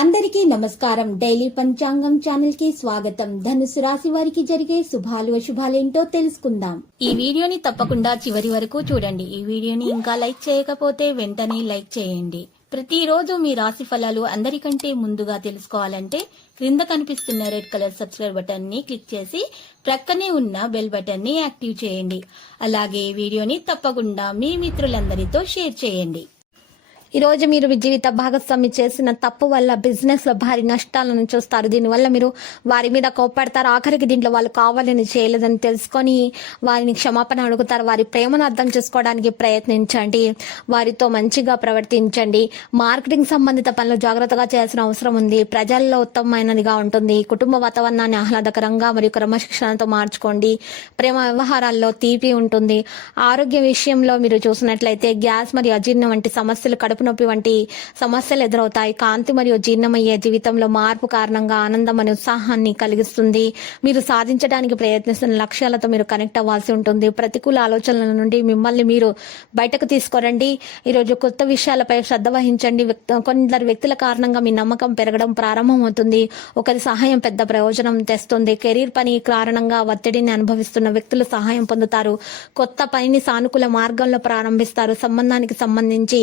అందరికీ నమస్కారం. డైలీ పంచాంగం ఛానల్ కి స్వాగతం. ధనుసు రాశి వారికి జరిగే శుభాలు అశుభాలేంటో తెలుసుకుందాం. ఈ వీడియోని తప్పకుండా చివరి వరకు చూడండి. ఈ వీడియోని ఇంకా లైక్ చేయకపోతే వెంటనే లైక్ చేయండి. ప్రతిరోజు మీ రాశి ఫలాలు అందరికంటే ముందుగా తెలుసుకోవాలంటే క్రింద కనిపిస్తున్న రెడ్ కలర్ సబ్స్క్రైబ్ బటన్ ని క్లిక్ చేసి ప్రక్కనే ఉన్న బెల్ బటన్ ని యాక్టివ్ చేయండి. అలాగే వీడియోని తప్పకుండా మీ మిత్రులందరితో షేర్ చేయండి. ఈ రోజు మీరు మీ జీవిత భాగస్వామి చేసిన తప్పు వల్ల బిజినెస్ లో భారీ నష్టాలను చూస్తారు. దీనివల్ల మీరు వారి మీద కోప్పడతారు. ఆఖరికి దీంట్లో వాళ్ళు కావాలని చేయలేదని తెలుసుకొని వారిని క్షమాపణ అడుగుతారు. వారి ప్రేమను అర్థం చేసుకోవడానికి ప్రయత్నించండి. వారితో మంచిగా ప్రవర్తించండి. మార్కెటింగ్ సంబంధిత పనులు జాగ్రత్తగా చేయాల్సిన అవసరం ఉంది. ప్రజల్లో ఉత్తమమైనదిగా ఉంటుంది. కుటుంబ వాతావరణాన్ని ఆహ్లాదకరంగా మరియు క్రమశిక్షణతో మార్చుకోండి. ప్రేమ వ్యవహారాల్లో తీపి ఉంటుంది. ఆరోగ్య విషయంలో మీరు చూసినట్లయితే గ్యాస్ మరియు అజీర్ణం వంటి సమస్యలు, కడుపు నొప్పి వంటి సమస్యలు ఎదురవుతాయి. కాంతి మరియు జీర్ణమయ్యే జీవితంలో మార్పు కారణంగా ఆనందం మరియు ఉత్సాహాన్ని కలిగిస్తుంది. మీరు సాధించడానికి ప్రయత్నిస్తున్న లక్ష్యాలతో మీరు కనెక్ట్ అవ్వాల్సి ఉంటుంది. ప్రతికూల ఆలోచనల నుండి మిమ్మల్ని మీరు బయటకు తీసుకురండి. ఈరోజు కొత్త విషయాలపై శ్రద్ధ వహించండి. కొందరు వ్యక్తుల కారణంగా మీ నమ్మకం పెరగడం ప్రారంభమవుతుంది. ఒకరి సహాయం పెద్ద ప్రయోజనం తెస్తుంది. కెరీర్ పని కారణంగా ఒత్తిడిని అనుభవిస్తున్న వ్యక్తులు సహాయం పొందుతారు. కొత్త పనిని సానుకూల మార్గంలో ప్రారంభిస్తారు. సంబంధానికి సంబంధించి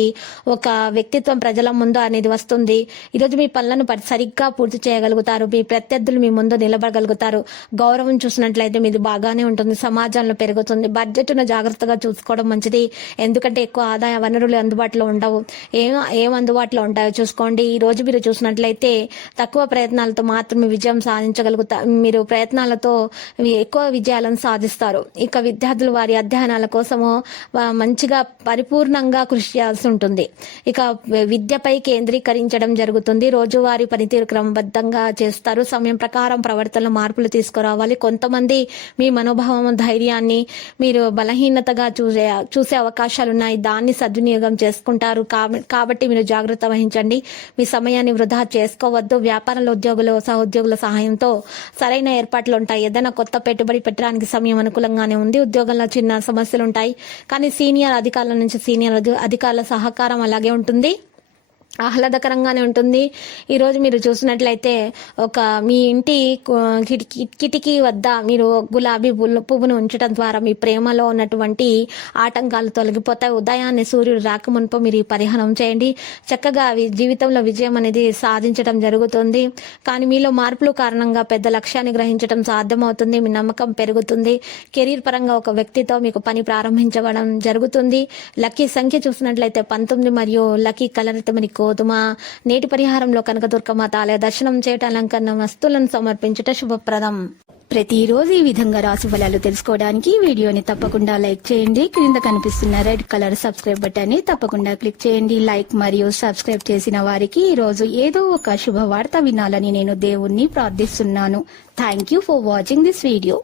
ఒక వ్యక్తిత్వం ప్రజల ముందు అనేది వస్తుంది. ఈరోజు మీ పనులను సరిగ్గా పూర్తి చేయగలుగుతారు. మీ ప్రత్యర్థులు మీ ముందు నిలబడగలుగుతారు. గౌరవం చూసినట్లయితే మీది బాగానే ఉంటుంది. సమాజంలో పెరుగుతుంది. బడ్జెట్ను జాగ్రత్తగా చూసుకోవడం మంచిది. ఎందుకంటే ఎక్కువ ఆదాయ వనరులు అందుబాటులో ఉండవు. ఏం అందుబాటులో ఉంటాయో చూసుకోండి. ఈ రోజు మీరు చూసినట్లయితే తక్కువ ప్రయత్నాలతో మాత్రమే విజయం సాధించగలుగుతారు. మీరు ప్రయత్నాలతో ఎక్కువ విజయాలను సాధిస్తారు. ఇక విద్యార్థులు వారి అధ్యయనాల కోసము మంచిగా పరిపూర్ణంగా కృషి చేయాల్సి ఉంటుంది. ఇక విద్యపై కేంద్రీకరించడం జరుగుతుంది. రోజువారీ పనితీరు క్రమబద్ధంగా చేస్తారు. సమయం ప్రకారం ప్రవర్తనలో మార్పులు తీసుకురావాలి. కొంతమంది మీ మనోభావం, ధైర్యాన్ని మీరు బలహీనతగా చూసే అవకాశాలున్నాయి. దాన్ని సద్వినియోగం చేసుకుంటారు. కాబట్టి మీరు జాగ్రత్త వహించండి. మీ సమయాన్ని వృధా చేసుకోవద్దు. వ్యాపారంలో ఉద్యోగులు, సహోద్యోగుల సహాయంతో సరైన ఏర్పాట్లు ఉంటాయి. ఏదైనా కొత్త పెట్టుబడి పెట్టడానికి సమయం అనుకూలంగానే ఉంది. ఉద్యోగంలో చిన్న సమస్యలు ఉంటాయి. కానీ సీనియర్ అధికారుల నుంచి సీనియర్ అధికారుల సహకారం అలాగే ఉంటుంది. ఆహ్లాదకరంగానే ఉంటుంది. ఈరోజు మీరు చూసినట్లయితే మీ ఇంటి కిటికీ వద్ద మీరు గులాబీ పువ్వును ఉంచడం ద్వారా మీ ప్రేమలో ఉన్నటువంటి ఆటంకాలు తొలగిపోతాయి. ఉదయాన్నే సూర్యుడు రాకమునుపు మీరు ఈ పరిహారం చేయండి. చక్కగా జీవితంలో విజయం అనేది సాధించడం జరుగుతుంది. కానీ మీలో మార్పుల కారణంగా పెద్ద లక్ష్యాన్ని గ్రహించడం సాధ్యమవుతుంది. మీ నమ్మకం పెరుగుతుంది. కెరీర్ పరంగా ఒక వ్యక్తితో మీకు పని ప్రారంభించడం జరుగుతుంది. లక్కీ సంఖ్య చూసినట్లయితే 19 మరియు లక్కీ కలర్ మరి గోధుమ. నేటి పరిహారంలో కనకదుర్గమాత ఆలయ దర్శనం చేయటం, అలంకరణ వస్తువులను సమర్పించుట శుభప్రదం. ప్రతిరోజు ఈ విధంగా రాశి ఫలాలు తెలుసుకోవడానికి వీడియోని తప్పకుండా లైక్ చేయండి. క్రింద కనిపిస్తున్న రెడ్ కలర్ సబ్స్క్రైబ్ బటన్ ని తప్పకుండా క్లిక్ చేయండి. లైక్ మరియు సబ్స్క్రైబ్ చేసిన వారికి ఈ రోజు ఏదో ఒక శుభవార్త వినాలని నేను దేవుణ్ణి ప్రార్థిస్తున్నాను. Thank you for watching this video.